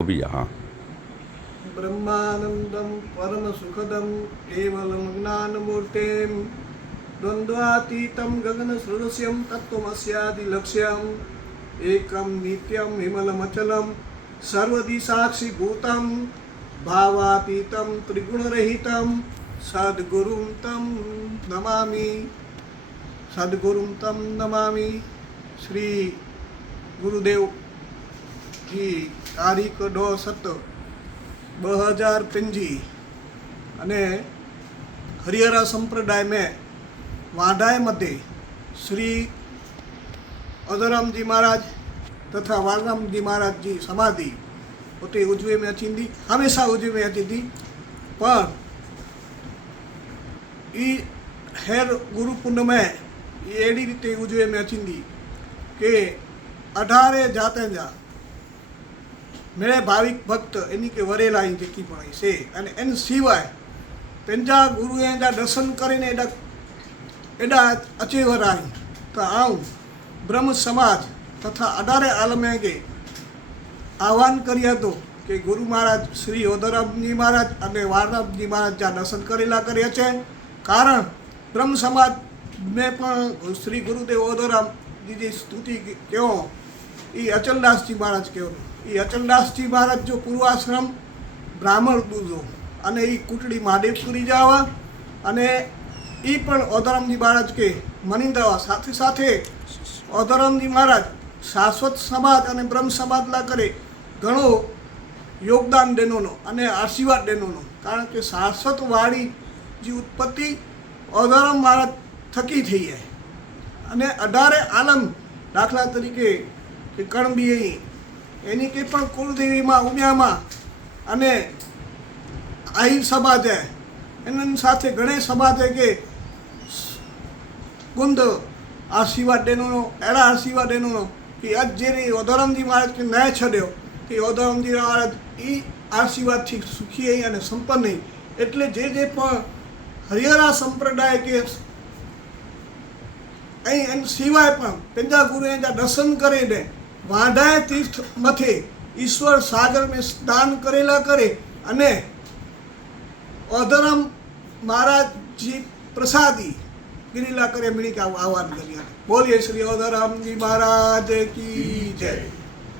भैया हाँ। ब्रह्मानंदं परम सुखदं केवलं ज्ञानमूर्तिं द्वन्द्वातीतं गगनसदृश्यं तत्त्वमस्यादिलक्ष्यम् एकं नित्यं विमलमचलं सर्वदिशाक्षिभूतं भावातीतं त्रिगुणरहितं सद्गुरुं तं नमामि। सद्गुरुं तं नमामि। श्री गुरुदेव की तारीख 2/7/2025 અને हरिहरा संप्रदाय में वाडाय मध्य श्री अदराम जी महाराज तथा वालराम जी महाराज जी समाधि होते उजवे में अचींदी हमेशा उजवे में अचींदी पर ई हेर गुरु पुण्य में एड़ी रीते उजवे में अचींदी के 18 जाते जा मेरे भाविक भक्त एनी के वरेला जेकी पण छे अने एन सिवाय पंजा गुरुए जा दर्शन करीने एडा अचेवर आई तो आऊँ ब्रह्म समाज तथा 18 आलमे के आह्वान कर्या तो कि गुरु महाराज श्री ओदरामजी महाराज अने वालरामजी महाराज जा दर्शन करेला कर्या छे। कारण ब्रह्म समाज में पण श्री गुरुदेव ओदराम जी स्तुति क्यों ई अचलदास जी महाराज क्यों ये अचलदास जी महाराज जो पूर्वाश्रम ब्राह्मण दूजो अने ई कुटड़ी महादेवपुरी जावा अने ई पण ओदराम जी महाराज के मनिंदावा साथे साथे ओदराम जी महाराज शाश्वत समाज अने ब्रह्म समाज ला करे घणो योगदान देनोनो अने आशीर्वाद देनोनो। कारण के शाश्वत वाणी जी उत्पत्ति ओदराम महाराज थकी थई है अने 18 आलम दाखला तरीके के कणबी एनी के पण कुलदेवी में उम्या में अने आहिर समाज है एन साथे घणे समाज है के गुंद आशीर्वाद देनो एड़ा आशीर्वाद देनो कि आज जे ओदराम जी महाराज के न्याय छड्यो कि ओदराम जी महाराज ई आशीर्वाद थी सुखी है अने संपन्न है एटले जे पण हरिहरा संप्रदाय के एन सिवाय पण पंजा गुरुए जा दर्शन करीने वाडाय तीर्थ मथे ईश्वर सागर में स्नान करेला करे अने ओदराम महाराज जी प्रसादी गिरीला करे मिली का आह्वान करिया। बोलिए श्री ओदराम जी महाराज की जय।